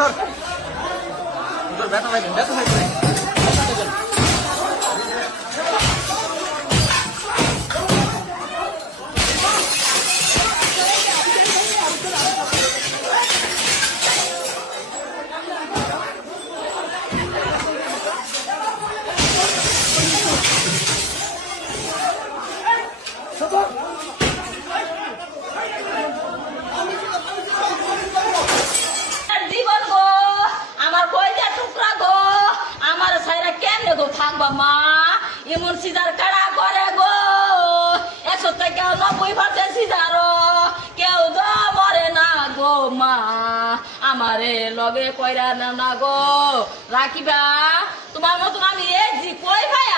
সর তোর ব্যথা পাইবেন ব্যথা পাইবেন জীবন গো আমার কইজা টুকরা গো আমার সাইরা কেমনে গো থাকবা মা এমন সিজার কাড়া করে গো 100 থেকে 90% সিজার কেউ তো মরে না গো মা আমারে লগে কইরা না গো রাখিবা তোমার মতন আমি এই জি কই ভাই